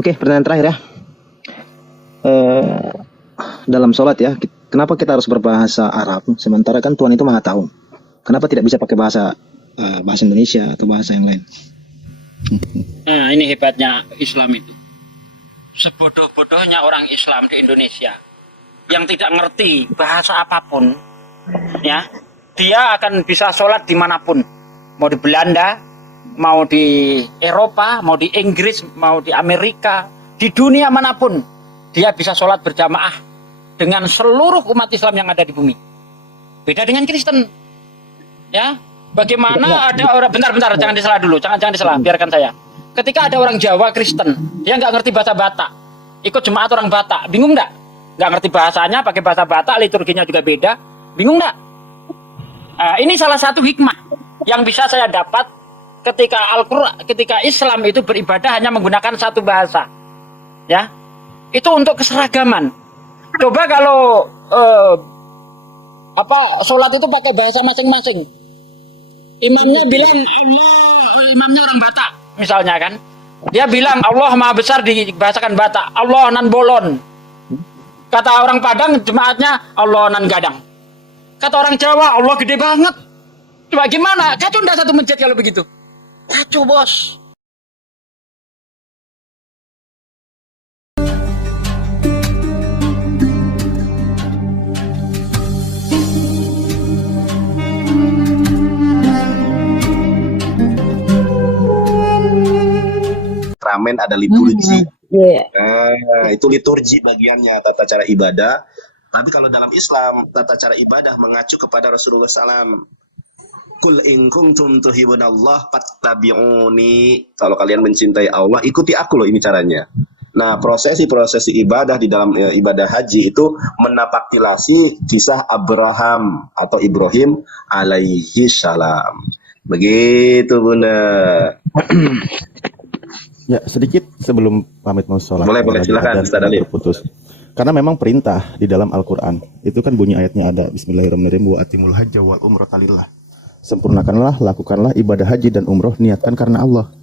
Oke, pertanyaan terakhir ya. Eh, dalam sholat ya, kenapa kita harus berbahasa Arab sementara kan Tuhan itu Maha Tahu? Kenapa tidak bisa pakai bahasa Indonesia atau bahasa yang lain? Nah, ini hebatnya Islam itu. Sebodoh-bodohnya orang Islam di Indonesia yang tidak ngerti bahasa apapun, ya, dia akan bisa sholat dimanapun, mau di Belanda, mau di Eropa, mau di Inggris, mau di Amerika, di dunia manapun, dia bisa sholat berjamaah dengan seluruh umat Islam yang ada di bumi. Beda dengan Kristen, ya. Bagaimana ada orang, bentar, jangan disela dulu, jangan disela, biarkan saya. Ketika ada orang Jawa Kristen, dia nggak ngerti bahasa Batak, ikut jemaat orang Batak, bingung nggak? Nggak ngerti bahasanya, pakai bahasa Batak, liturginya juga beda, bingung nggak? Ini salah satu hikmah yang bisa saya dapat ketika Al-Quran, ketika Islam itu beribadah hanya menggunakan satu bahasa, ya, itu untuk keseragaman. Coba kalau sholat itu pakai bahasa masing-masing, imamnya bilang imamnya orang Batak misalnya kan, dia bilang Allah Maha Besar dibahasakan Batak, Allah nan bolon. Kata orang Padang jemaatnya Allah nan gadang. Kata orang Jawa Allah gede banget. Coba gimana? Kacau ndak satu masjid kalau begitu? Kacau bos. Sakramen, ada liturgi. Nah, itu liturgi bagiannya, tata cara ibadah. Tapi kalau dalam Islam, tata cara ibadah mengacu kepada Rasulullah SAW. Kul in kuntum tuhibbunallah fattabi'uni. Kalau kalian mencintai Allah, ikuti aku loh, ini caranya. Nah, prosesi ibadah di dalam ibadah haji itu menapaktilasi kisah Abraham atau Ibrahim alaihi salam. Begitu, Bunda. Ya, sedikit sebelum pamit mau sholat. Boleh, silakan Ustaz Ali. Terputus. Karena memang perintah di dalam Al-Quran, itu kan bunyi ayatnya ada, Bismillahirrahmanirrahim, wa atimul hajja wal umrata lillah. Sempurnakanlah, lakukanlah ibadah haji dan umroh, niatkan karena Allah.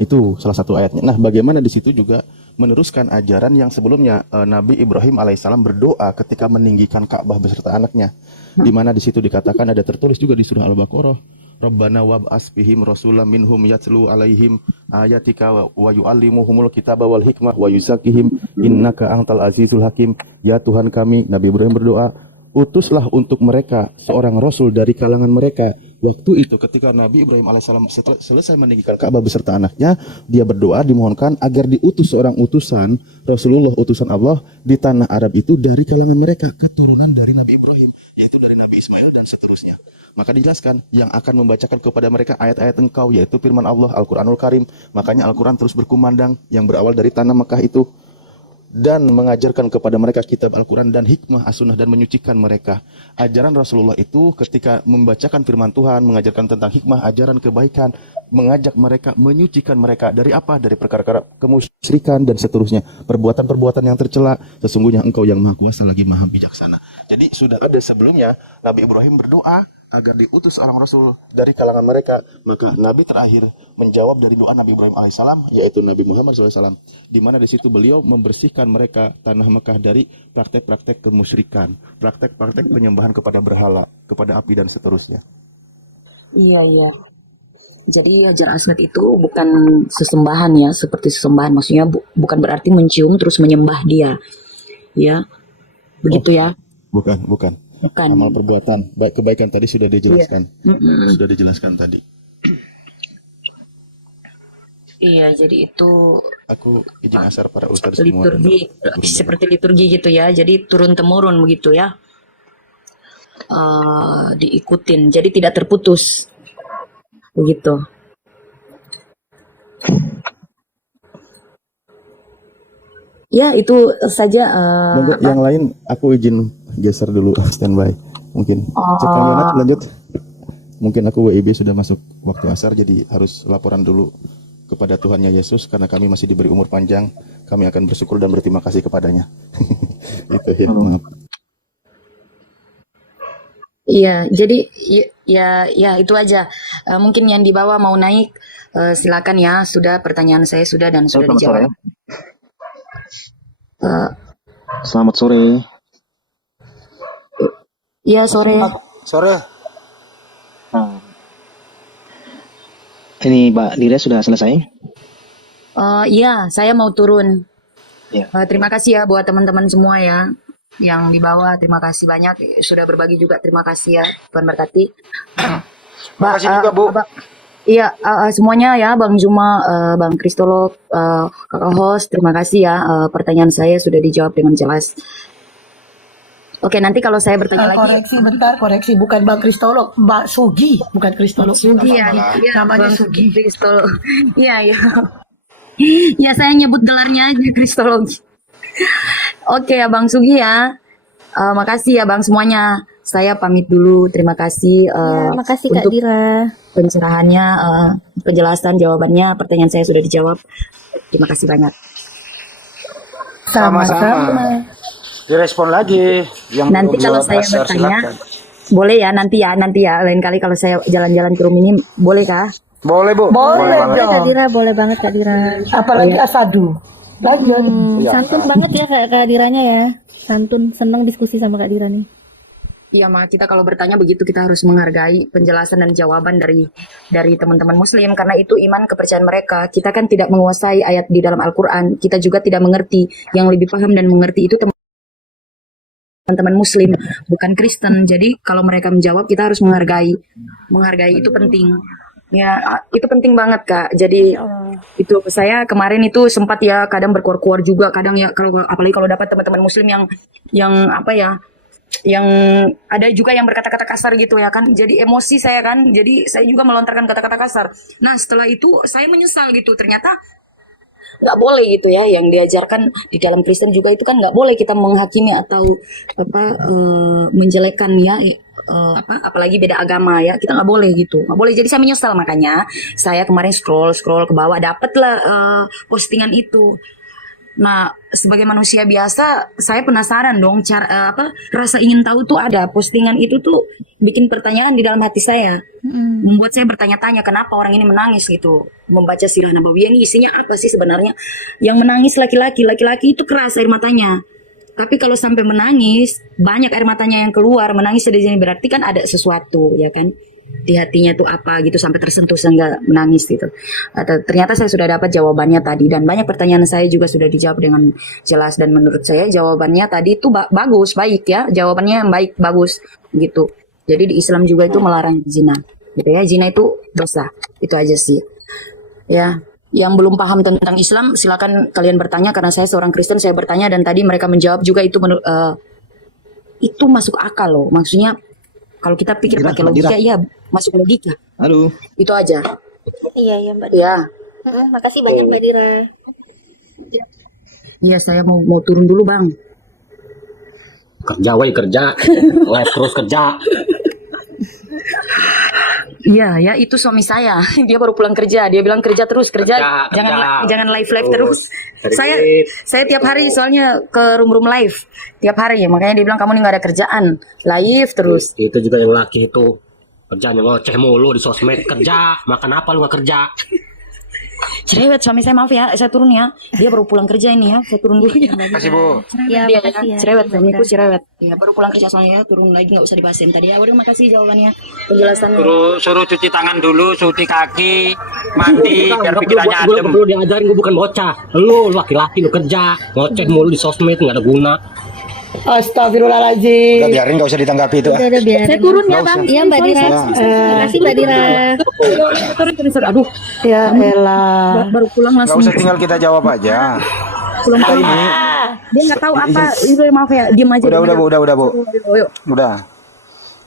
Itu salah satu ayatnya. Nah, bagaimana di situ juga meneruskan ajaran yang sebelumnya Nabi Ibrahim alaihissalam berdoa ketika meninggikan Ka'bah beserta anaknya. Di mana di situ dikatakan, ada tertulis juga di surah Al-Baqarah, Rabbana wab'as bihim rasulam minhum yatlu alaihim ayatika wa yu'allimuhumul kitaba wal hikmah wa yuzakkihim innaka antal azizul hakim. Ya Tuhan kami, Nabi Ibrahim berdoa, utuslah untuk mereka seorang rasul dari kalangan mereka. Waktu itu ketika Nabi Ibrahim alaihissalam selesai meninggikan Ka'bah beserta anaknya, dia berdoa dimohonkan agar diutus seorang utusan, Rasulullah utusan Allah di tanah Arab itu dari kalangan mereka, keturunan dari Nabi Ibrahim, yaitu dari Nabi Ismail dan seterusnya. Maka dijelaskan yang akan membacakan kepada mereka ayat-ayat engkau, yaitu firman Allah Al-Quranul Karim. Makanya Al-Quran terus berkumandang yang berawal dari tanah Mekah itu, dan mengajarkan kepada mereka kitab Al-Quran dan hikmah as-sunnah dan menyucikan mereka. Ajaran Rasulullah itu ketika membacakan firman Tuhan, mengajarkan tentang hikmah, ajaran kebaikan, mengajak mereka, menyucikan mereka dari apa? Dari perkara-perkara kemusyrikan dan seterusnya. Perbuatan-perbuatan yang tercela, sesungguhnya engkau yang maha kuasa lagi maha bijaksana. Jadi sudah ada sebelumnya Nabi Ibrahim berdoa agar diutus seorang Rasul dari kalangan mereka. Maka Nabi terakhir menjawab dari doa Nabi Ibrahim alaihissalam, yaitu Nabi Muhammad SAW, di mana di situ beliau membersihkan mereka tanah Mekah dari praktek-praktek kemusyrikan, praktek-praktek penyembahan kepada berhala, kepada api dan seterusnya. Iya. Jadi Hajar Aswad itu bukan sesembahan ya, seperti sesembahan. Maksudnya bukan berarti mencium terus menyembah dia. Ya, begitu ya? Bukan. Amal perbuatan, baik kebaikan tadi sudah dijelaskan. Iya. Sudah dijelaskan tadi. Iya, jadi itu Aku izin asar para ustadz semua. liturgi, seperti liturgi gitu ya. Jadi turun temurun begitu ya. Diikutin, jadi tidak terputus. Begitu. Ya, itu saja. Yang lain aku izin geser dulu, standby. Mungkin cek Kang Yonat lanjut. Mungkin aku WIB sudah masuk waktu asar, jadi harus laporan dulu kepada Tuhannya Yesus, karena kami masih diberi umur panjang. Kami akan bersyukur dan berterima kasih kepadanya. Itu ya, maaf. Iya, jadi ya itu aja. Mungkin yang di bawah mau naik, silakan ya. Sudah, pertanyaan saya sudah dan sudah dijawab. Eh, Selamat sore. Iya sore. Sore. Nah, ini Mbak Dira sudah selesai? Iya, saya mau turun. Ya. Terima kasih ya buat teman-teman semua ya yang di bawah. Terima kasih banyak sudah berbagi juga. Terima kasih ya, Tuhan berkati. Mbak, Makasih juga, Bu. Iya, semuanya ya, Bang Zuma, Bang Kristolog, Kakak host, terima kasih ya. Pertanyaan saya sudah dijawab dengan jelas. Oke, nanti kalau saya bertanya lagi, Koreksi bentar, koreksi bukan Bang Kristolog, Mbak Sugi, bukan Kristolog. Sugi ya, iya, Namanya Bang Sugi. Kristolog. Iya, iya. Ya, saya nyebut gelarnya aja Kristologi. Oke ya, Bang Sugi ya. Makasih ya, Bang semuanya. Saya pamit dulu. Terima kasih Makasih Kak untuk Dira. pencerahannya, penjelasan, jawabannya. Pertanyaan saya sudah dijawab. Terima kasih banyak. Sama-sama. Direspon lagi. Yang Nanti belum kalau jawab, saya Asar, bertanya, silakan. boleh ya nanti ya. Lain kali kalau saya jalan-jalan ke room ini, boleh kah? Boleh, Bu. Boleh banget. Boleh Kak dong. Dira, boleh banget Kak Dira. Apalagi Asadu. Lanjut. Iya. Santun banget ya Kak Diranya ya. Santun, seneng diskusi sama Kak Dira nih. Iya, kita kalau bertanya begitu kita harus menghargai penjelasan dan jawaban dari teman-teman Muslim karena itu iman kepercayaan mereka. Kita kan tidak menguasai ayat di dalam Al-Quran. Kita juga tidak mengerti. Yang lebih paham dan mengerti itu teman-teman Muslim, bukan Kristen. Jadi kalau mereka menjawab kita harus menghargai. Menghargai itu penting. Ya, itu penting banget Kak. Jadi itu saya kemarin itu sempat ya kadang berkuar-kuar juga, kadang ya kalau apalagi kalau dapat teman-teman Muslim yang apa ya, yang ada juga yang berkata-kata kasar gitu ya kan. Jadi emosi saya kan. Jadi saya juga melontarkan kata-kata kasar. Nah, setelah itu saya menyesal gitu. Ternyata nggak boleh gitu ya, yang diajarkan di dalam Kristen juga itu kan nggak boleh kita menghakimi atau menjelekkan ya apalagi beda agama ya, kita nggak boleh gitu, nggak boleh. Jadi saya menyesal, makanya saya kemarin scroll ke bawah, dapatlah postingan itu. Nah, sebagai manusia biasa, saya penasaran dong rasa ingin tahu tuh ada. Postingan itu tuh bikin pertanyaan di dalam hati saya. Membuat saya bertanya-tanya kenapa orang ini menangis gitu. Membaca Sirah Nabawiyah ini isinya apa sih sebenarnya? Yang menangis laki-laki itu keras air matanya. Tapi kalau sampai menangis, banyak air matanya yang keluar, menangis di sini berarti kan ada sesuatu, ya kan? Di hatinya tuh apa gitu sampai tersentuh sehingga menangis gitu. Ternyata saya sudah dapat jawabannya tadi, dan banyak pertanyaan saya juga sudah dijawab dengan jelas, dan menurut saya jawabannya tadi itu baik ya, jawabannya yang baik, bagus gitu. Jadi di Islam juga itu melarang zina gitu ya, zina itu dosa. Itu aja sih ya. Yang belum paham tentang Islam silakan kalian bertanya, karena saya seorang Kristen, saya bertanya dan tadi mereka menjawab juga. Itu masuk akal loh, maksudnya kalau kita pikir Dira, pakai Mbak Dira. logika, ya masuk logika. Halo. Itu aja. Iya Mbak Dira. Ya, Makasih banyak Mbak Dira. iya saya mau turun dulu Bang. Kerja kerja live terus kerja. Iya ya, itu suami saya. Dia baru pulang kerja. Dia bilang kerja terus, kerja. Jangan live terus. Saya tiap hari soalnya ke room live tiap hari. Makanya dia bilang kamu nih nggak ada kerjaan, live terus. Itu juga yang laki itu kerjanya ngoceh mulu di sosmed. Kerja makan apa lu nggak kerja? Cerewet suami saya, maaf ya, saya turun ya. Dia baru pulang kerja ini ya, saya turun dulu ya. Makasih, Bu. Ya, Dia makasih ya. cerewet, Mbak suamiku Dira. cerewet. Ya baru pulang kerja soalnya ya, turun lagi nggak usah dibahasin tadi ya. Udah, makasih jawabannya, penjelasannya. Suruh cuci tangan dulu, cuci kaki, mandi biar Gue pikirannya adem. perlu diajarin, gue bukan bocah. Lu laki-laki lu kerja ngoceh mulu di sosmed nggak ada guna. Astagfirullahaladzim. Udah biarin, nggak usah ditanggapi itu. Udah biarin. Saya turun ya Nggak Bang. usah. Iya Mbak Dira. Makasih Mbak Dira. Aduh, Ya elah. baru pulang Nggak langsung usah, tinggal kita jawab aja. pulang. Kita ini Dia nggak tahu apa. Itu maaf ya, diam aja. udah, Bu. Yuk. Udah.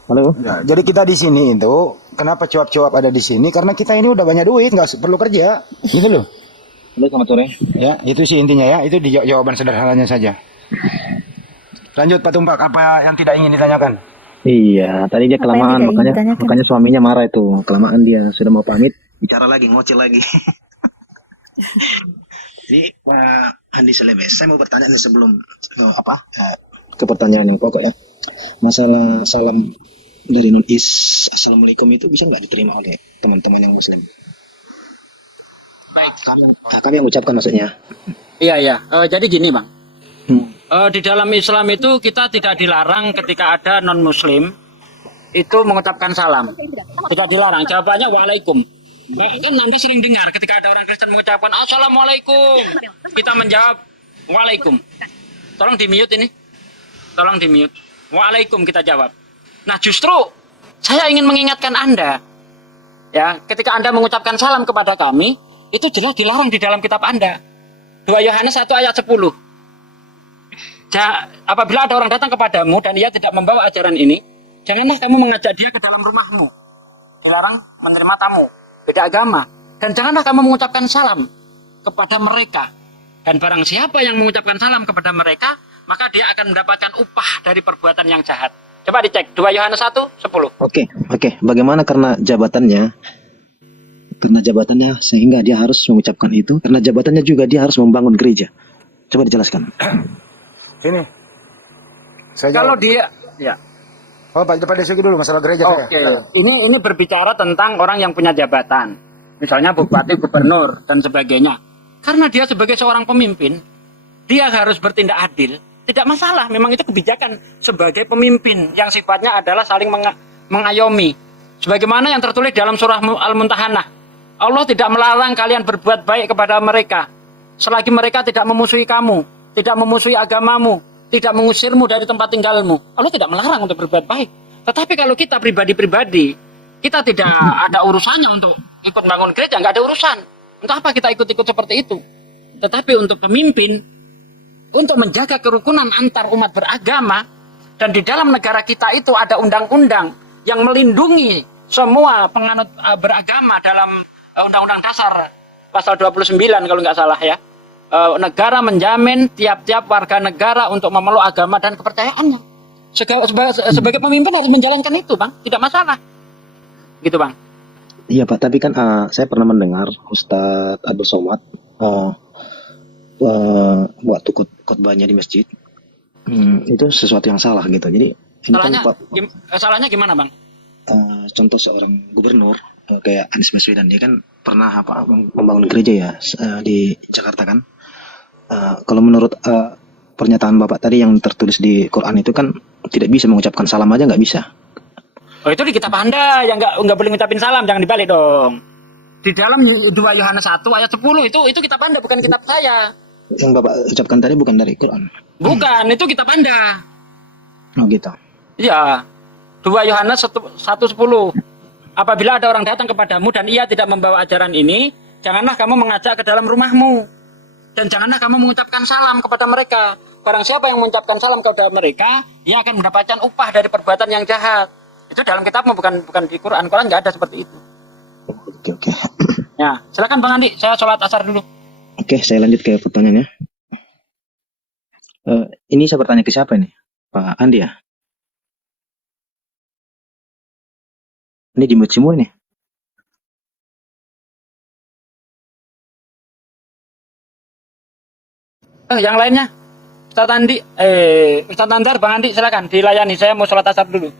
Halo. Ya, jadi kita di sini itu kenapa cuap-cuap ada di sini? Karena kita ini udah banyak duit, nggak perlu kerja, gitu loh. Halo, selamat sore. Ya, itu sih intinya ya. Itu jawaban sederhananya saja. Lanjut Pak Tumpak, apa yang tidak ingin ditanyakan? Iya, tadi dia Apa yang kelamaan, tidak ingin makanya ditanyakan? suaminya marah itu. Kelamaan dia sudah mau pamit. Bicara lagi, ngoceh lagi. Jadi Pak Andi Selebes, saya mau bertanya nih sebelum Ke pertanyaan yang pokok ya. Masalah salam dari non-is, assalamualaikum itu bisa nggak diterima oleh teman-teman yang Muslim? Baik. Kami yang ucapkan maksudnya. Iya. Jadi gini Bang, Di dalam Islam itu kita tidak dilarang ketika ada non-muslim itu mengucapkan salam. Tidak dilarang. Jawabannya waalaikum. Kan Anda sering dengar ketika ada orang Kristen mengucapkan assalamualaikum, kita menjawab waalaikum. Tolong di-mute ini. Tolong di-mute. Waalaikum kita jawab. Nah, justru saya ingin mengingatkan Anda, ya, ketika Anda mengucapkan salam kepada kami, itu jelas dilarang di dalam kitab Anda. 2 Yohanes 1 ayat 10. Apabila ada orang datang kepadamu dan ia tidak membawa ajaran ini, janganlah kamu mengajak dia ke dalam rumahmu. Dilarang menerima tamu beda agama. Dan janganlah kamu mengucapkan salam kepada mereka. Dan barang siapa yang mengucapkan salam kepada mereka, maka dia akan mendapatkan upah dari perbuatan yang jahat. Coba dicek 2 Yohanes 1 10. Oke. Bagaimana karena jabatannya? Karena jabatannya sehingga dia harus mengucapkan itu. Karena jabatannya juga dia harus membangun gereja. Coba dijelaskan. Ini. Saya Kalau jawab. dia, ya. Oh, Pak Disuki dulu masalah gereja. Oke. Ini berbicara tentang orang yang punya jabatan. Misalnya bupati, gubernur dan sebagainya. Karena dia sebagai seorang pemimpin, dia harus bertindak adil. Tidak masalah, memang itu kebijakan sebagai pemimpin yang sifatnya adalah saling mengayomi. Sebagaimana yang tertulis dalam surah Al-Muntahanah. Allah tidak melarang kalian berbuat baik kepada mereka selagi mereka tidak memusuhi kamu, tidak memusuhi agamamu, tidak mengusirmu dari tempat tinggalmu. Allah tidak melarang untuk berbuat baik. Tetapi kalau kita pribadi-pribadi, kita tidak ada urusannya untuk ikut bangun gereja, nggak ada urusan. Untuk apa kita ikut-ikut seperti itu? Tetapi untuk pemimpin, untuk menjaga kerukunan antar umat beragama, dan di dalam negara kita itu ada undang-undang yang melindungi semua penganut beragama dalam Undang-Undang Dasar pasal 29 kalau nggak salah ya. Negara menjamin tiap-tiap warga negara untuk memeluk agama dan kepercayaannya. Sebagai pemimpin harus menjalankan itu, Bang. Tidak masalah. Gitu, Bang. Iya Pak, tapi kan saya pernah mendengar Ustadz Abdul Somad waktu khotbahnya di masjid, itu sesuatu yang salah gitu. Jadi ini Salahnya gimana, Bang? Contoh seorang gubernur kayak Anies Baswedan, dia kan pernah membangun gereja ya di Jakarta kan. Kalau menurut pernyataan Bapak tadi yang tertulis di Quran itu kan tidak bisa mengucapkan salam aja, nggak bisa. Oh, itu di kitab Anda yang nggak boleh ngucapin salam, jangan dibalik dong. Di dalam 2 Yohanes 1 ayat 10 itu kitab Anda, bukan kitab saya. Yang Bapak ucapkan tadi bukan dari Quran. Bukan, itu kitab Anda. Oh gitu. Iya. 2 Yohanes 1:10. Apabila ada orang datang kepadamu dan ia tidak membawa ajaran ini, janganlah kamu mengajak ke dalam rumahmu. Dan janganlah kamu mengucapkan salam kepada mereka. Barang siapa yang mengucapkan salam kepada mereka, ia akan mendapatkan upah dari perbuatan yang jahat. Itu dalam kitabmu, bukan di Quran. Quran nggak ada seperti itu. Oke. Ya, silakan Bang Andi, saya sholat asar dulu. Oke, saya lanjut ke pertanyaannya. Ini saya bertanya ke siapa ini? Pak Andi ya? Ini di mute semua ini. Yang lainnya, Ustaz Andi, Ustaz Andar, Bang Andi, silakan dilayani. Saya mau sholat asar dulu.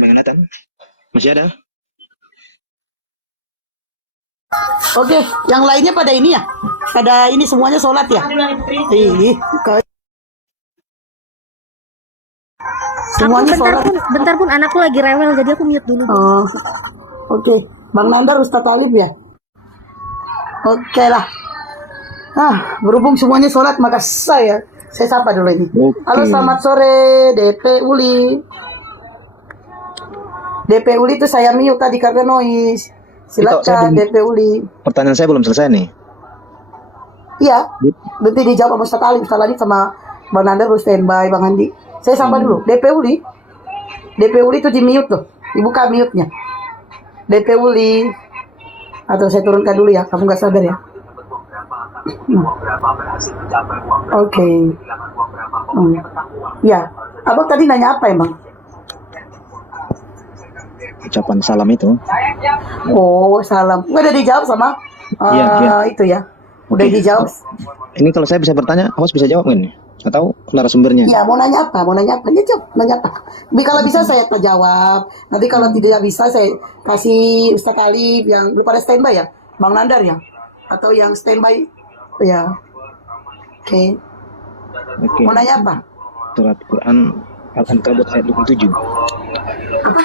Bang Nathan, masih ada? Oke, yang lainnya pada ini ya? Pada ini semuanya sholat ya? Ini. Semuanya sholat. Bentar pun anakku lagi rewel, jadi aku mute dulu. Oh, oke. Bang Nandar, Ustadz Talib ya? Oke lah. Berhubung semuanya sholat, maka saya sapa dulu ini. Halo, selamat sore, DP Uli. DP Uli itu saya mute tadi karena noise. Silakan DP Uli. Pertanyaan saya belum selesai nih. Iya, nanti dijawab sama Ustadz Talib. Ustadz Talib sama Bang Nandar standby, Bang Andi. Saya sapa dulu. DP Uli. DP Uli itu di mute tuh. Dibuka mute-nya. DP Uli. Atau saya turunkan dulu ya, kamu nggak sadar ya. Oke. Ya, Abang tadi nanya apa emang? Ucapan salam itu. Oh, salam. Udah dijawab sama Iya. itu ya. Udah dijawab. Ini kalau saya bisa bertanya, awas bisa jawab nggak nih? atau narasumbernya? Iya, mau nanya apa? Mau nanya apa? Ya, jawab. Nanya apa? Kalau bisa saya terjawab. Nanti kalau tidak bisa saya kasih Ustaz Alif yang lu pada standby ya, Bang Nandar ya, atau yang standby ya. Oke. Oke. Mau nanya apa? Surat Quran Al-Ankabut ayat 27. Apa?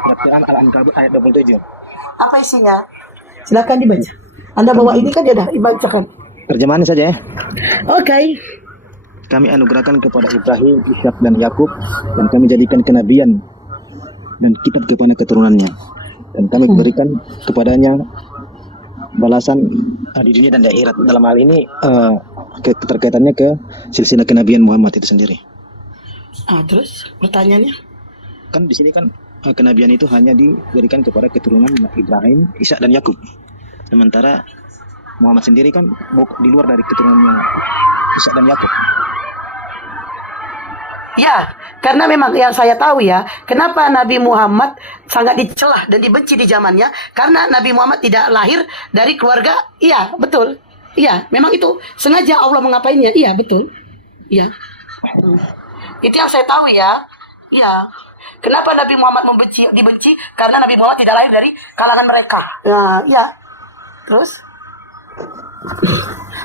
Surat Quran Al-Ankabut ayat 27. Apa isinya? Silakan dibaca. Anda bawa ini kan ya dah dibacakan. Terjemahannya saja ya. Oke. Kami anugerahkan kepada Ibrahim, Ishak dan Yakub, dan kami jadikan kenabian dan kitab kepada keturunannya, dan kami berikan kepadanya balasan di dunia dan di akhirat. Dalam hal ini keterkaitannya ke silsilah kenabian Muhammad itu sendiri. Terus pertanyaannya? Kan di sini kan kenabian itu hanya diberikan kepada keturunan Ibrahim, Ishak dan Yakub. Sementara Muhammad sendiri kan di luar dari keturunannya Ishak dan Yakub. Ya, karena memang yang saya tahu ya, kenapa Nabi Muhammad sangat dicelah dan dibenci di zamannya, karena Nabi Muhammad tidak lahir dari keluarga. Iya, betul. Iya, memang itu sengaja Allah mengapainnya. Iya, betul. Iya. Itu yang saya tahu ya. Iya. Kenapa Nabi Muhammad dibenci? Karena Nabi Muhammad tidak lahir dari kalangan mereka. Nah, iya. Terus?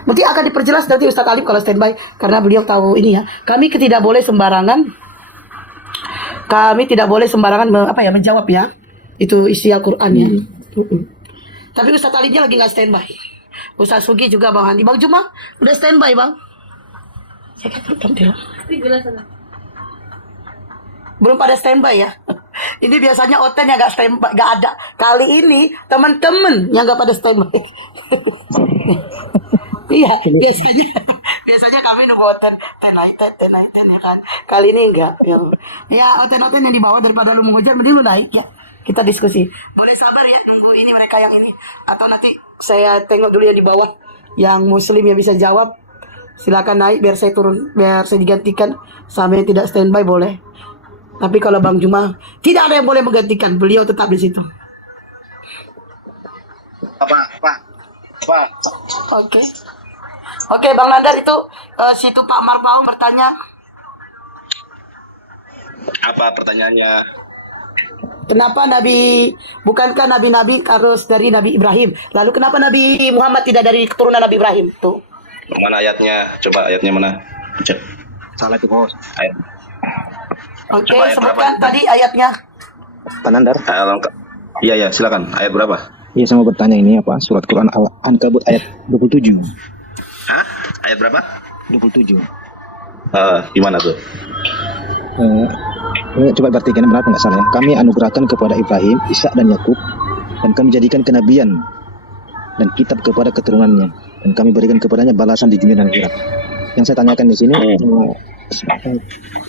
Nanti akan diperjelas nanti Ustaz Alif kalau standby, karena beliau tahu ini ya. Kami tidak boleh sembarangan. Kami tidak boleh sembarangan menjawab ya. Itu isi Al-Qur'an ya. Tapi Ustaz Alifnya lagi nggak standby. Ustaz Sugi juga Bang Handi. Bang Juma udah standby, Bang. Belum pada standby ya. Ini biasanya Oten yang gak standby, gak ada. Kali ini teman-teman yang gak pada standby. Iya, biasanya kami nunggu Oten naik ya kan. Kali ini enggak. Ya Oten yang di bawah, daripada lu mengejar, mending lu naik ya. Kita diskusi. Boleh sabar ya nunggu ini mereka yang ini. Atau nanti saya tengok dulu yang di bawah, yang muslim yang bisa jawab. Silakan naik biar saya turun, biar saya digantikan. Sama yang tidak standby boleh. Tapi kalau Bang Juma tidak ada yang boleh menggantikan, beliau tetap di situ. Pak. Oke, Bang Nandar itu situ Pak Marpaung bertanya. Apa pertanyaannya? Kenapa bukankah nabi-nabi harus dari Nabi Ibrahim? Lalu kenapa Nabi Muhammad tidak dari keturunan Nabi Ibrahim? Tuh. Mana ayatnya? Coba ayatnya mana? Cek. Salah itu bos. Ayat. Oke, Coba ayat sebutkan berapa? tadi ayatnya. Pak Nandar. Iya, silakan. Ayat berapa? Iya, sama bertanya ini apa? Surat Quran Al-Ankabut ayat 27. Hah? Ayat berapa? 27. Gimana tuh? Coba berartikan berapa nggak salah ya. Kami anugerahkan kepada Ibrahim, Ishak dan Yakub, dan kami jadikan kenabian dan kitab kepada keturunannya, dan kami berikan kepadanya balasan di dunia dan akhirat. Yang saya tanyakan di sini,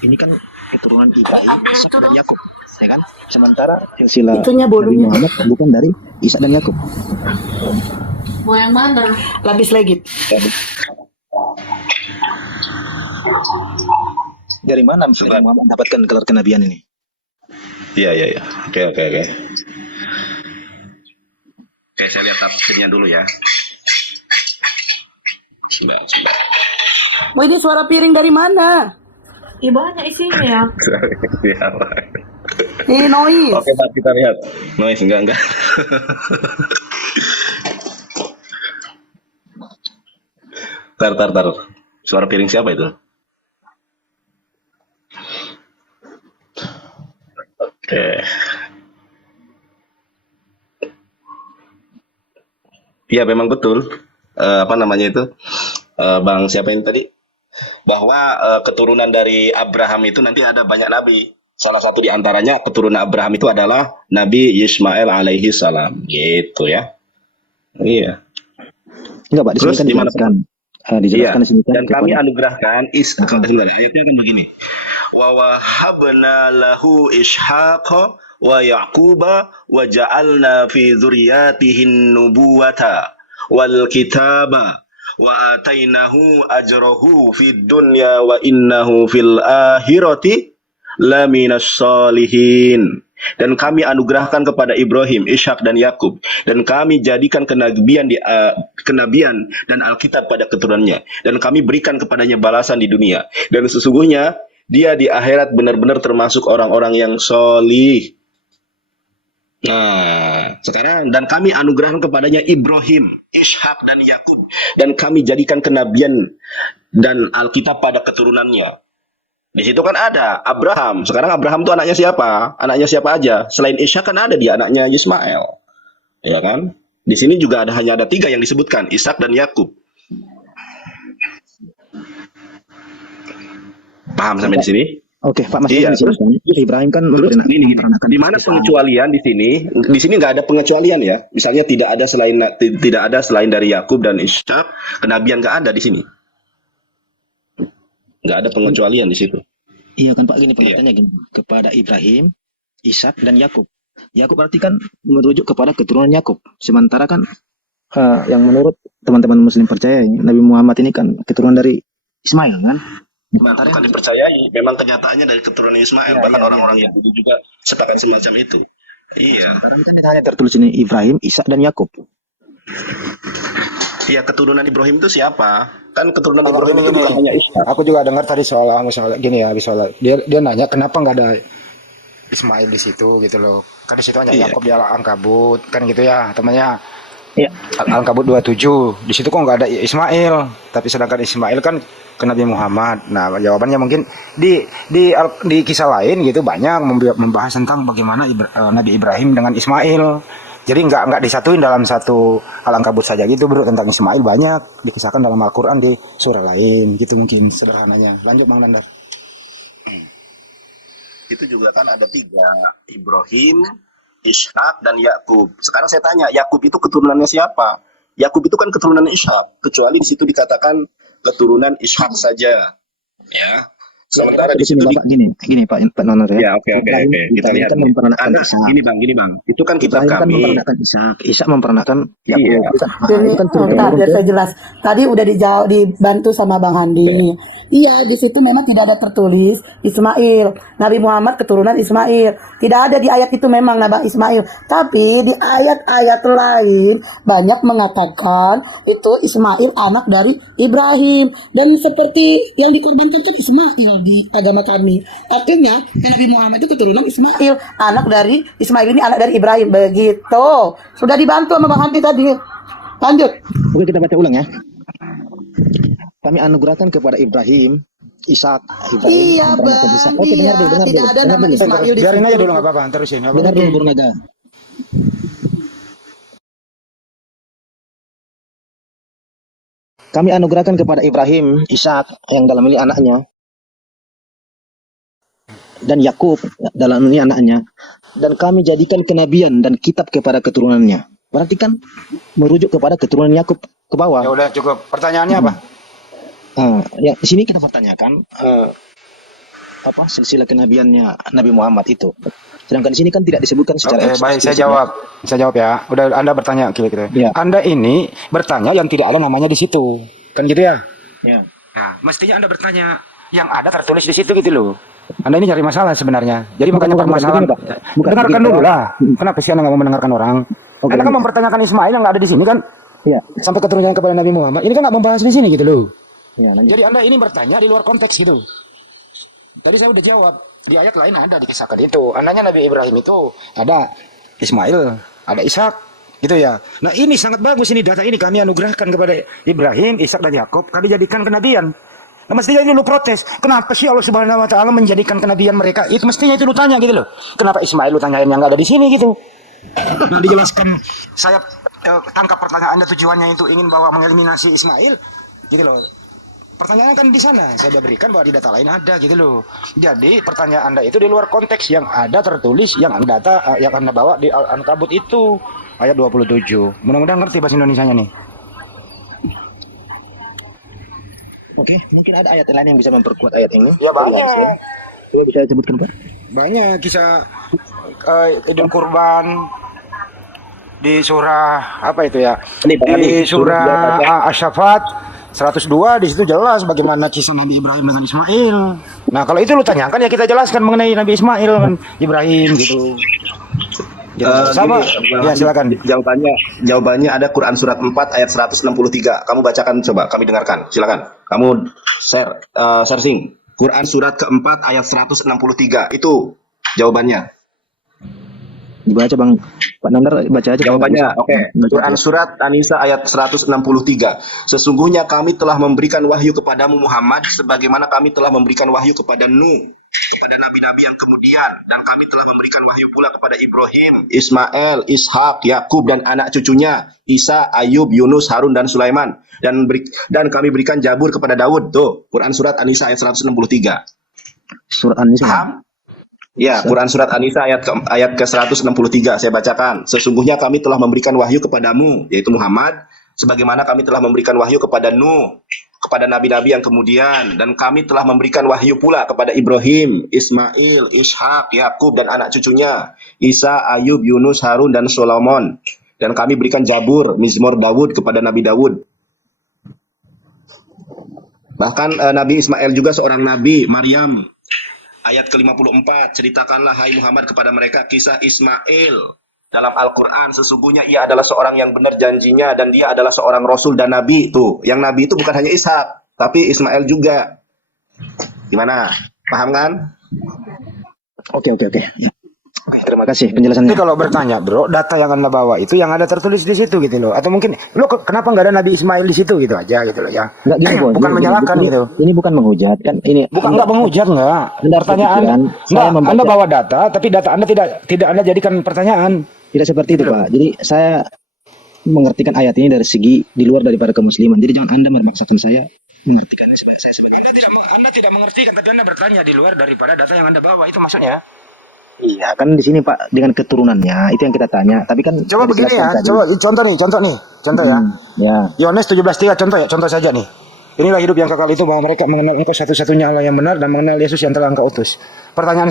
ini kan keturunan Ibrahim, Ishak dan Yakub, ya kan? Sementara silsilah Nabi Muhammad bukan dari Ishak dan Yakub. Mau yang mana? Lapis legit. Dari mana Nabi Muhammad mendapatkan gelar kenabian ini? Iya. Oke. Oke, saya lihat tafsirnya dulu ya. Sebentar. Mau ini suara piring dari mana? Ya banyak isinya. Ini noise. Oke, Pak, kita lihat. Noise enggak. Tar. Suara piring siapa itu? Oke. Iya, memang betul. Apa namanya itu? Bang siapa ini tadi? Bahwa keturunan dari Abraham itu nanti ada banyak nabi. Salah satu di antaranya keturunan Abraham itu adalah Nabi Ismail alaihi salam. Gitu ya. Iya. Enggak, Pak, di sini kan dijelaskan. Dijelaskan di sini kan. Dan kami anugerahkan sebenarnya ayatnya kan begini. Wa wahabna lahu ishaqa wa yaquba wa ja'alna fi dzurriyyatihin nubuwata wal kitaba wa atainahu ajrahu fid dunya wa innahu fil akhirati laminas solihin. Dan kami anugerahkan kepada Ibrahim, Ishak dan Yakub, dan kami jadikan kenabian dan Alkitab pada keturunannya, dan kami berikan kepadanya balasan di dunia, dan sesungguhnya dia di akhirat benar-benar termasuk orang-orang yang solih. Nah, sekarang dan kami anugerahkan kepadanya Ibrahim, Ishak dan Yakub, dan kami jadikan kenabian dan Alkitab pada keturunannya. Di situ kan ada Abraham. Sekarang Abraham itu anaknya siapa? Anaknya siapa aja? Selain Ishak kan ada dia anaknya Ismail, ya kan? Di sini juga hanya ada 3 yang disebutkan, Ishak dan Yakub. Paham sampai di sini? Oke, Pak, Mas Iya, terus Ibrahim kan Terus gini, memperanakan di mana pengecualian di sini? Di sini nggak ada pengecualian ya. Misalnya tidak ada selain dari Yakub dan Ishak, kenabian nggak ada di sini. Nggak ada pengecualian di situ. Iya kan Pak, gini pengertiannya gini, kepada Ibrahim, Ishak dan Yakub. Yakub berarti kan merujuk kepada keturunan Yakub. Sementara kan yang menurut teman-teman Muslim percaya Nabi Muhammad ini kan keturunan dari Ismail kan. Sementara Bukan dipercayai, memang kenyataannya dari keturunan Ismail. Bahkan orang-orang Yahudi juga sepakat semacam itu. Iya. sementara kan hanya tertulis ini Ibrahim, Ishak dan Yakub. Iya, keturunan Ibrahim itu siapa? Kan keturunan Kalau Ibrahim itu gini, bukan hanya Ishak. aku juga dengar tadi soal gini ya, soal dia nanya kenapa nggak ada Ismail di situ gitu loh. Kan di situ hanya Iya. Yakub di Al-Ankabut kan gitu ya, temannya. Iya. Al-Ankabut 27. Di situ kok nggak ada Ismail, tapi sedangkan Ismail kan ke Nabi Muhammad. Nah, jawabannya mungkin di kisah lain gitu banyak membahas tentang bagaimana Nabi Ibrahim dengan Ismail. Jadi nggak disatuin dalam satu Al-Ankabut saja gitu, bro. Tentang Ismail banyak dikisahkan dalam Al-Quran di surah lain gitu mungkin sederhananya. Lanjut Bang Nandar. Itu juga kan ada 3, Ibrahim, Ishak dan Yakub. Sekarang saya tanya, Yakub itu keturunannya siapa? Yakub itu kan keturunan Ishak, kecuali di situ dikatakan keturunan Ishak saja. Ya. Sementara di situ Bapak gini Pak Nono ya. Ya, oke. Kita lihat. Kan memperanakan Anda Ishak. gini bang. Itu kan kitab Ibrahim kan kami. memperanakan Ishak, Ishak memperanakan Yakub. Iya. Ini, bentar, biar saya jelas. Tadi udah dibantu sama Bang Handi. Iya, di situ memang tidak ada tertulis Ismail. Nabi Muhammad keturunan Ismail. Tidak ada di ayat itu memang Nabi Ismail. Tapi di ayat-ayat lain banyak mengatakan itu Ismail anak dari Ibrahim. Dan seperti yang dikorbankan kan Ismail di agama kami. Artinya Nabi Muhammad itu keturunan Ismail. Anak dari Ismail ini anak dari Ibrahim. Begitu. Sudah dibantu sama Bang Handi tadi. Lanjut. Oke, kita baca ulang ya. Kami anugerahkan kepada Ibrahim, Ishak, Iya memperanakan bang, Ishak. Oke, dengar dulu. tidak ada nama Ismail di Biarin situ. aja dulu nggak apa-apa, terusin. Dengar dulu Burnaga. Kami anugerahkan kepada Ibrahim, Ishak yang dalam ini anaknya, dan Yakub dalam ini anaknya, dan kami jadikan kenabian dan kitab kepada keturunannya. Berarti kan merujuk kepada keturunan Yakub ke bawah. Ya udah cukup. Pertanyaannya apa? Ya di sini kita pertanyakan apa silsilah kenabiannya Nabi Muhammad itu. Sedangkan di sini kan tidak disebutkan secara Oke, baik, saya jawab ya. Udah Anda bertanya kira-kira. Ya. Anda ini bertanya yang tidak ada namanya di situ. Kan gitu ya? Ya. Nah, mestinya Anda bertanya yang ada tertulis di situ gitu loh. Anda ini cari masalah sebenarnya. Jadi makanya permasalahan. begini, Pak. Bukan Dengarkan begini, dulu Pak. lah. Kenapa sih Anda nggak mau mendengarkan orang? Oke, Anda kan lanjut. mempertanyakan Ismail yang nggak ada di sini kan? Ya. Sampai keturunan kepada Nabi Muhammad. Ini kan nggak membahas di sini gitu loh. Ya, lanjut. Jadi Anda ini bertanya di luar konteks gitu. Tadi saya udah jawab. Di ayat lain ada dikisahkan itu. Andanya Nabi Ibrahim itu ada Ismail, ada Ishak, gitu ya. Nah ini sangat bagus ini data ini kami anugerahkan kepada Ibrahim, Ishak dan Yakub. Kami jadikan kenabian. Nah mestinya itu lu protes. Kenapa sih Allah Subhanahu Wa Taala menjadikan kenabian mereka? Itu mestinya itu lu tanya gitu loh. Kenapa Ismail lu tanyain yang nggak ada di sini gitu? Nah dijelaskan. Saya tangkap pertanyaannya tujuannya itu ingin bawa mengeliminasi Ismail, gitu loh. Pertanyaan kan di sana, saya udah berikan bahwa di data lain ada gitu loh. Jadi pertanyaan Anda itu di luar konteks yang ada tertulis yang data yang Anda bawa di Al-Ankabut itu ayat 27. Mudah-mudahan ngerti bahasa Indonesianya nih. Oke, mungkin ada ayat lain yang bisa memperkuat ayat ini. Ya banyak. Coba bisa sebutkan Pak? Banyak kisah Idul Kurban di surah apa itu ya? Ini, Pak, Di ini, surah Asy-Saffat 102 di situ jelas bagaimana kisah Nabi Ibrahim dengan Ismail. Nah, kalau itu lu tanyakan ya kita jelaskan mengenai Nabi Ismail kan Ibrahim gitu. Sama. Ya, silakan. Jawabannya ada Quran surat 4 ayat 163. Kamu bacakan coba, kami dengarkan. Silakan. Kamu sharing. Quran surat keempat ayat 163. Itu jawabannya. Dibaca Bang Pak Nandar, baca aja. Jawabannya, oke. Baca Quran aja. surat An-Nisa ayat 163. Sesungguhnya kami telah memberikan wahyu kepadamu Muhammad sebagaimana kami telah memberikan wahyu kepada Nuh, kepada nabi-nabi yang kemudian, dan kami telah memberikan wahyu pula kepada Ibrahim, Ismail, Ishak, Yakub dan anak cucunya, Isa, Ayub, Yunus, Harun dan Sulaiman, dan kami berikan Zabur kepada Daud. Tuh, Quran surat An-Nisa ayat 163. Surat An-Nisa. Paham? Ya, Quran surat An-Nisa ayat ke-163 saya bacakan. Sesungguhnya kami telah memberikan wahyu kepadamu, yaitu Muhammad, sebagaimana kami telah memberikan wahyu kepada Nuh, kepada nabi-nabi yang kemudian, dan kami telah memberikan wahyu pula kepada Ibrahim, Ismail, Ishak, Yakub dan anak cucunya, Isa, Ayub, Yunus, Harun dan Solomon. Dan kami berikan Zabur, Mizmor Dawud kepada Nabi Dawud. Bahkan Nabi Ismail juga seorang nabi, Maryam. Ayat ke-54, ceritakanlah hai Muhammad kepada mereka kisah Ismail dalam Al-Quran. Sesungguhnya ia adalah seorang yang benar janjinya dan dia adalah seorang rasul dan nabi. Tuh, yang nabi itu bukan hanya Ishak, tapi Ismail juga. Gimana? Paham kan? Oke. Ya. Terima kasih penjelasannya. Jadi kalau bertanya, bro, data yang Anda bawa itu yang ada tertulis di situ gitu loh. Atau mungkin lo kenapa nggak ada Nabi Ismail di situ gitu aja gitu loh ya. Enggak gini, Bos. Bukan menyalahkan gitu. Ini bukan menghujat kan, ini Bukan nggak menghujat nggak. Pertanyaan Anda bawa data, tapi data Anda tidak Anda jadikan pertanyaan. Tidak seperti itu, Pak. Jadi saya mengartikan ayat ini dari segi di luar daripada kemusliman. Jadi jangan Anda memaksakan saya mengartikannya saya sebagai Anda tidak mengerti tapi Anda bertanya di luar daripada data yang Anda bawa, itu maksudnya. Iya kan di sini Pak dengan keturunannya itu yang kita tanya. Tapi kan Coba begini ya, coba contoh ya. Ya. Yohanes 17:3 contoh saja nih. Inilah hidup yang kekal itu bahwa mereka mengenal Engkau satu-satunya Allah yang benar dan mengenal Yesus yang telah Engkau utus. Pertanyaan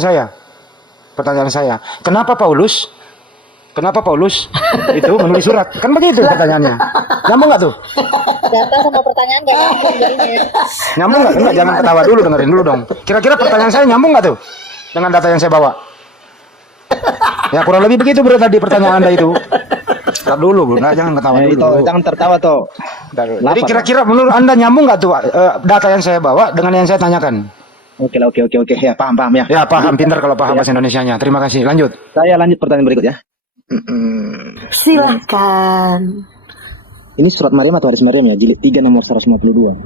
saya, kenapa Paulus itu menulis surat? Kan begitu pertanyaannya. Nyambung nggak tuh? Data sama pertanyaan gak nyambung jadinya. Nyambung nggak? Enggak, jangan ketawa dulu, dengerin dulu dong. Kira-kira pertanyaan saya nyambung nggak tuh dengan data yang saya bawa? Ya kurang lebih begitu bro tadi pertanyaan Anda itu. Tar dulu, nah, jangan ketawa dulu. Jangan tertawa toh. Jadi kira-kira menurut Anda nyambung nggak tuh data yang saya bawa dengan yang saya tanyakan? Oke. Ya, paham ya. Ya paham, pintar kalau paham bahasa Indonesianya. Terima kasih. Lanjut. Saya lanjut pertanyaan berikut ya. Silakan. Ini surat Maryam atau hadis Maryam ya, jilid 3 nomor 152.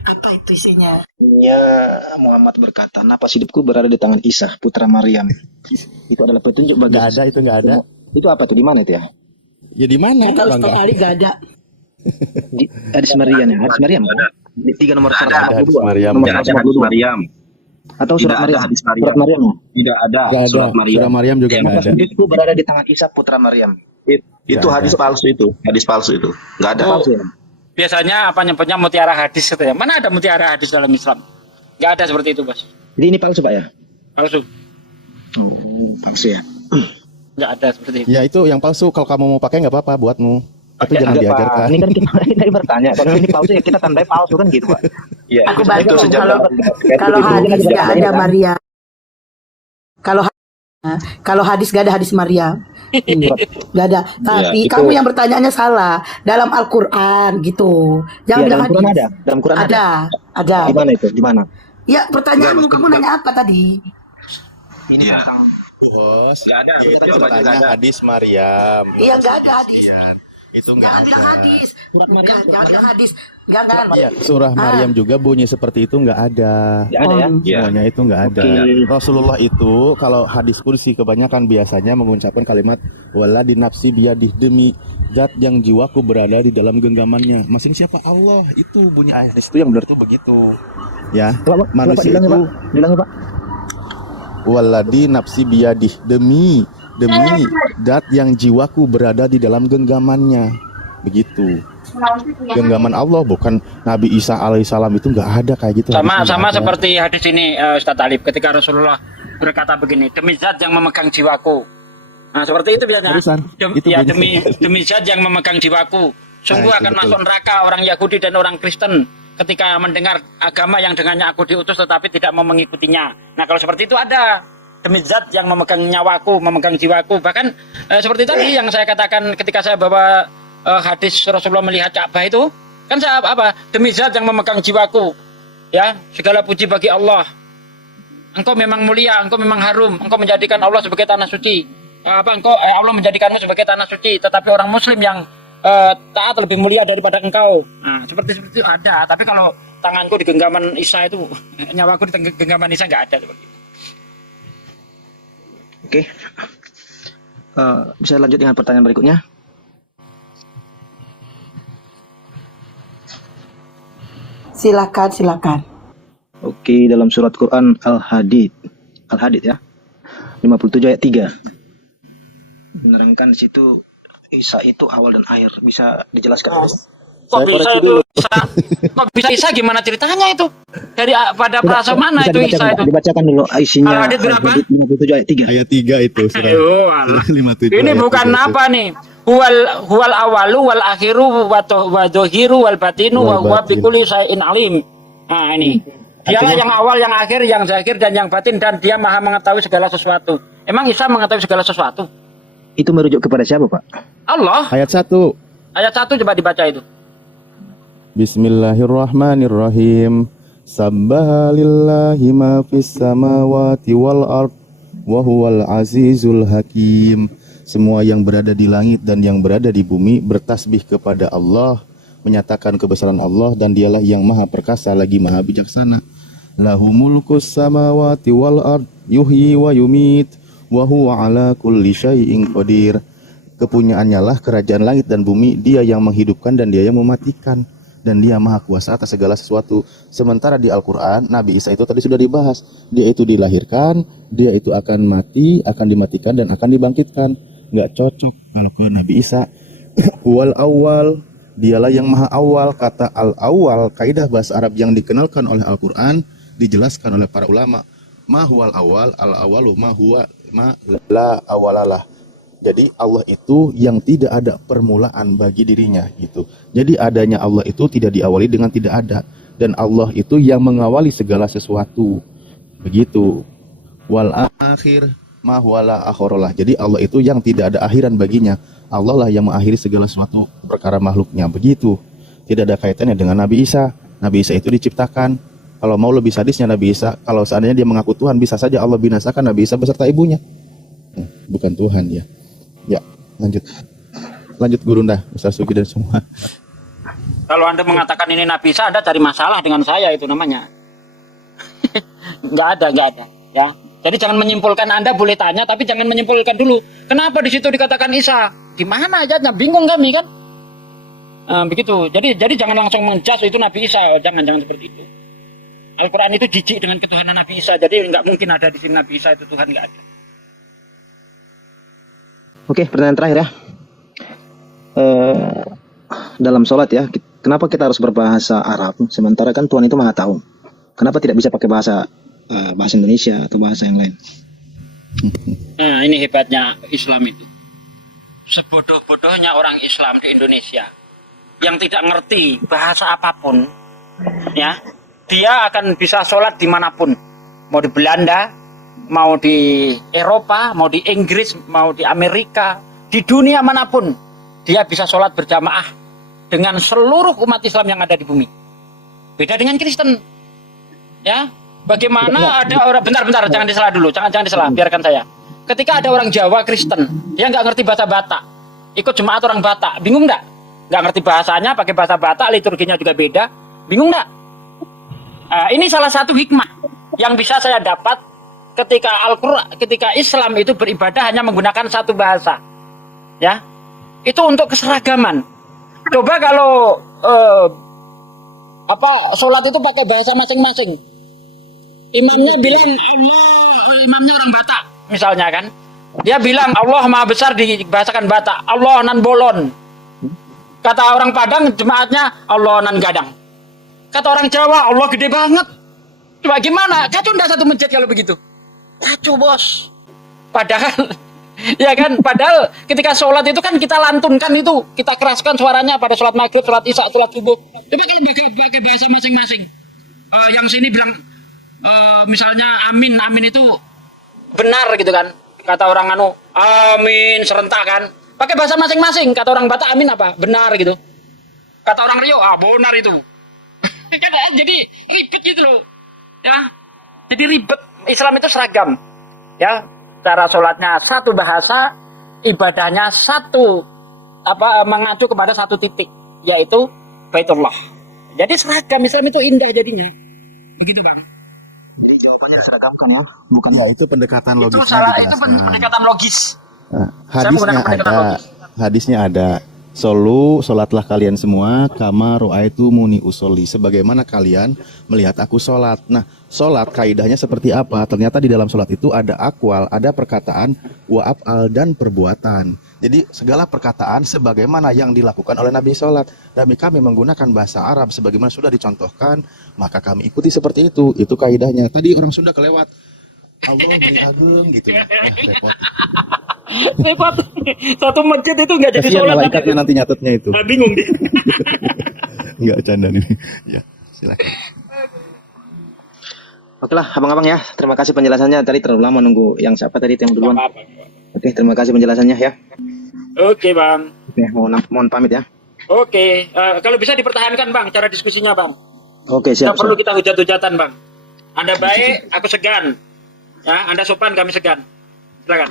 Apa itu isinya? Ya, Muhammad berkata, napas hidupku berada di tangan Isa, putra Maryam. Itu adalah petunjuk bagi. Nggak ada. Itu apa tuh? Di mana itu ya? Ya di mana? Kalau sekali gak ada. Di hadis Maryam ya, hadis Maryam. Di 3 nomor 152. Maryam. Nomor Tidak ada hadis 152. Maryam. Atau surat Tidak ada Maryam. hadis Maryam. Surat Maryam ya. Tidak ada Nggak ada. surat Maryam. Surah Maryam juga nggak Napas ada. hidupku berada di tangan Isa, putra Maryam. Itu Nggak hadis ada. palsu itu. Hadis palsu itu. Nggak ada. Palsu ya? Biasanya apa nyebutnya mutiara hadis katanya. Mana ada mutiara hadis dalam Islam? Nggak ada seperti itu, Bos. Jadi ini palsu Pak ya? Palsu. Oh, palsu ya. Nggak ada seperti itu. Ya itu yang palsu, kalau kamu mau pakai nggak apa-apa buatmu. Tapi jangan Enggak, Pak. diajarkan. Ini kan kita tadi bertanya, kalau ini palsu ya kita tandai palsu kan gitu Pak. Iya, Aku itu bantu sejarah. kalau hadis gak ada Maria. Kalau hadis gak ada hadis Maria. Gak ada. Tapi itu. kamu yang pertanyaannya salah. Dalam Al-Quran gitu. Jangan Iya, bilang dalam Quran hadis. ada. Dalam Quran ada. Ada. Di mana itu? Di mana? Ya pertanyaanmu kamu nanya apa tadi? Iya. Nggak ada. Itu katanya hadis Maryam. Iya gak ada hadis. Itu Jangan bilang hadis. Jangan bilang hadis. Jangan. Surah Maryam juga bunyi seperti itu nggak ada. Nggak ada ya? Semuanya itu nggak ada. Rasulullah itu kalau hadis kursi kebanyakan biasanya mengucapkan kalimat wala di nafsi biyadih, demi zat yang jiwaku berada di dalam genggamannya. Masing siapa? Allah. Itu bunyi ayat itu yang benar tuh begitu. Ya, manusia itu Bilang Pak. waladi nafsi biyadih, demi zat yang jiwaku berada di dalam genggamannya. Begitu. Genggaman Allah, bukan Nabi Isa alaihissalam, itu nggak ada kayak gitu. Sama Hadisnya nggak ada. seperti hadis ini Ustaz Talib ketika Rasulullah berkata begini, demi zat yang memegang jiwaku. Nah, seperti itu biasanya. Terusan, itu Ya, bunyi. demi zat yang memegang jiwaku. Sungguh itu akan betul. masuk neraka orang Yahudi dan orang Kristen ketika mendengar agama yang dengannya aku diutus tetapi tidak mau mengikutinya. Nah kalau seperti itu ada, demi zat yang memegang nyawaku, memegang jiwaku. Bahkan seperti tadi yang saya katakan ketika saya bawa hadis Rasulullah melihat Ka'bah itu, kan saya apa? Demi zat yang memegang jiwaku. Ya, segala puji bagi Allah. Engkau memang mulia, engkau memang harum, engkau menjadikan Allah sebagai tanah suci. Allah menjadikanmu sebagai tanah suci, tetapi orang muslim yang taat lebih mulia daripada engkau. Nah, seperti itu ada, tapi kalau tanganku di genggaman Isa itu, nyawaku di genggaman Isa nggak ada seperti itu. Oke. Bisa lanjut dengan pertanyaan berikutnya? Silakan. Oke, dalam surat Quran Al-Hadid ya, 57 ayat 3. Menerangkan di situ Isa itu awal dan akhir. Bisa dijelaskan? Kok bisa itu Isa? Kok bisa Isa gimana ceritanya itu? Dari pada prasa mana Bisa itu Isa itu? dibacakan dulu isinya. Al-Hadid berapa? Al-Hadid 57 ayat 3. Ayat 3 itu surah, Ayo, alah. surah 57 Ini ayat bukan 3 itu. apa nih? Huwal awalu wal akhiru wa dhahiru wal batinu wa huwa bikulli syai'in alim. Nah ini. Dialah yang awal, yang akhir, yang zahir dan yang batin, dan dia maha mengetahui segala sesuatu. Emang Isa mengetahui segala sesuatu? Itu merujuk kepada siapa, Pak? Allah. Ayat 1. Ayat 1 coba dibaca itu. Bismillahirrahmanirrahim. Sabbaha lillahi ma fis samawati wal ard wa huwal azizul hakim. Semua yang berada di langit dan yang berada di bumi bertasbih kepada Allah, menyatakan kebesaran Allah, dan dialah yang maha perkasa lagi maha bijaksana. Lahu mulkus samawati wal ard yuhyi wa yumit wa huwa ala kulli syai'in qadir. Kepunyaannya lah kerajaan langit dan bumi, dia yang menghidupkan dan dia yang mematikan, dan dia maha kuasa atas segala sesuatu. Sementara di Al-Quran, Nabi Isa itu tadi sudah dibahas. Dia itu dilahirkan, dia itu akan mati, akan dimatikan, dan akan dibangkitkan. Nggak cocok kalau ke Nabi Isa. Wal awal, dialah yang maha awal. Kata al-awal, kaidah bahasa Arab yang dikenalkan oleh Al-Quran, dijelaskan oleh para ulama. Ma huwal awal, al-awalu ma huwa ma la awalalah. Jadi Allah itu yang tidak ada permulaan bagi dirinya gitu. Jadi adanya Allah itu tidak diawali dengan tidak ada, dan Allah itu yang mengawali segala sesuatu. Begitu. Wal akhir ma huwa la akhiralah. Jadi Allah itu yang tidak ada akhiran baginya. Allah lah yang mengakhiri segala sesuatu perkara makhluknya. Begitu. Tidak ada kaitannya dengan Nabi Isa. Nabi Isa itu diciptakan. Kalau mau lebih sadisnya Nabi Isa, kalau seandainya dia mengaku Tuhan, bisa saja Allah binasakan Nabi Isa beserta ibunya. Bukan Tuhan ya. Ya, lanjut Gurunda, Ustaz Sugi dan semua. Kalau Anda mengatakan ini Nabi Isa, Anda cari masalah dengan saya, itu namanya. Nggak ada. Ya. Jadi jangan menyimpulkan, Anda boleh tanya, tapi jangan menyimpulkan dulu. Kenapa di situ dikatakan Isa? Di mana aja? Bingung kami kan? Begitu. Jadi jangan langsung menjudge itu Nabi Isa. Jangan seperti itu. Al-Quran itu jijik dengan ketuhanan Nabi Isa. Jadi nggak mungkin ada di sini Nabi Isa itu Tuhan, nggak ada. Oke, pertanyaan terakhir ya. Dalam sholat ya, kenapa kita harus berbahasa Arab sementara kan Tuhan itu maha tahu? Kenapa tidak bisa pakai bahasa Indonesia atau bahasa yang lain? Nah, ini hebatnya Islam itu. Sebodoh-bodohnya orang Islam di Indonesia yang tidak ngerti bahasa apapun, ya, dia akan bisa sholat dimanapun, mau di Belanda, mau di Eropa, mau di Inggris, mau di Amerika, di dunia manapun, dia bisa sholat berjamaah dengan seluruh umat Islam yang ada di bumi. Beda dengan Kristen, ya. Bagaimana ada orang, bentar, jangan disela dulu, jangan disela, biarkan saya. Ketika ada orang Jawa Kristen, dia nggak ngerti bahasa Batak, ikut jemaat orang Batak, bingung nggak? Nggak ngerti bahasanya, pakai bahasa Batak, liturginya juga beda, bingung nggak? Ini salah satu hikmah yang bisa saya dapat ketika Al-Quran, ketika Islam itu beribadah hanya menggunakan satu bahasa, ya, itu untuk keseragaman. Coba kalau sholat itu pakai bahasa masing-masing, imamnya bilang Allah, imamnya orang Batak misalnya kan, dia bilang Allah maha besar dibahasakan Batak, Allah nan bolon. Kata orang Padang jemaatnya Allah nan gadang. Kata orang Jawa Allah gede banget. Coba gimana? Kacau ndak satu masjid kalau begitu? Kacau bos. Padahal Ya kan, padahal ketika sholat itu kan kita lantunkan itu, kita keraskan suaranya pada sholat maghrib, sholat isya, sholat subuh. Coba kalau pakai bahasa masing-masing. Yang sini bilang misalnya amin, amin itu benar gitu kan. Kata orang anu, amin serentak kan. Pakai bahasa masing-masing. Kata orang Batak amin apa? Benar gitu. Kata orang Riau, benar itu. Jadi ribet gitu loh. Ya. Jadi ribet. Islam itu seragam. Ya. Cara sholatnya satu bahasa, ibadahnya satu mengacu kepada satu titik, yaitu Baitullah. Jadi seragam, Islam itu indah jadinya. Begitu Bang. Jadi jawabannya diseragamkan ya, bukan Ya, itu pendekatan logis. Itu salah, itu pendekatan logis. Nah, Saya hadisnya menggunakan pendekatan ada, logis. hadisnya ada. Solatlah kalian semua kama ro'aitu muni usolli, sebagaimana kalian melihat aku solat. Nah, solat kaidahnya seperti apa? Ternyata di dalam solat itu ada akwal, ada perkataan, wa af'al, dan perbuatan. Jadi segala perkataan sebagaimana yang dilakukan oleh Nabi solat. Dan kami menggunakan bahasa Arab sebagaimana sudah dicontohkan, maka kami ikuti seperti itu. Itu kaidahnya. Tadi orang Sunda kelewat. Allah ageng gitu. Repot. Repot. Satu masjid itu nggak jadi Kasihan sholat. malaikatnya nanti nyatetnya itu. Bingung dia. Enggak canda nih. Ya, silakan. Oke lah, abang-abang ya. Terima kasih penjelasannya. Tadi terlalu lama nunggu yang siapa tadi yang duluan. Oke, terima kasih penjelasannya ya. Oke Bang. Oke, mohon pamit ya. Oke, kalau bisa dipertahankan Bang cara diskusinya Bang. Oke, siap. Tidak perlu siap. kita hujat-hujatan Bang. Anda baik, aku segan. Ya, Anda sopan, kami segan. Silakan.